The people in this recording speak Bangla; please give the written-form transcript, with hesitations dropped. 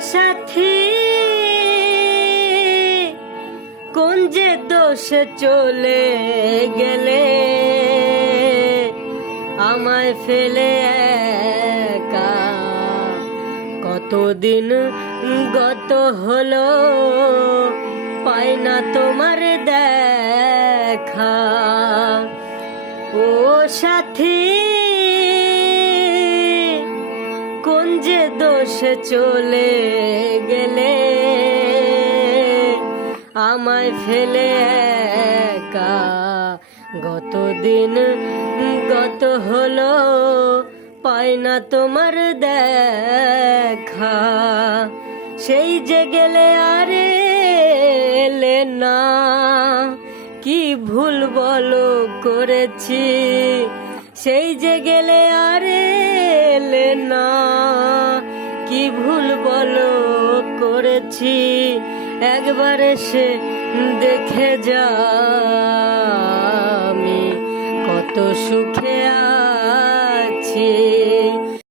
সাথী কোন যে দোষে চলে গেলে আমায় ফেলে একা। কতদিন গত হলো পাই না তোমার দেখা। ও সাথী কোন যে দোষে চলে গেলে আমায় ফেলে একা। গতদিন গত হলো পাই না তোমার দেখা। সেই যে গেলে আর এলে না, কি ভুল বলো করেছি। সেই যে গেলে আর এলে না, কি ভুল বলো করেছি। একবার এসে দেখে যা আমি কত সুখে আছি।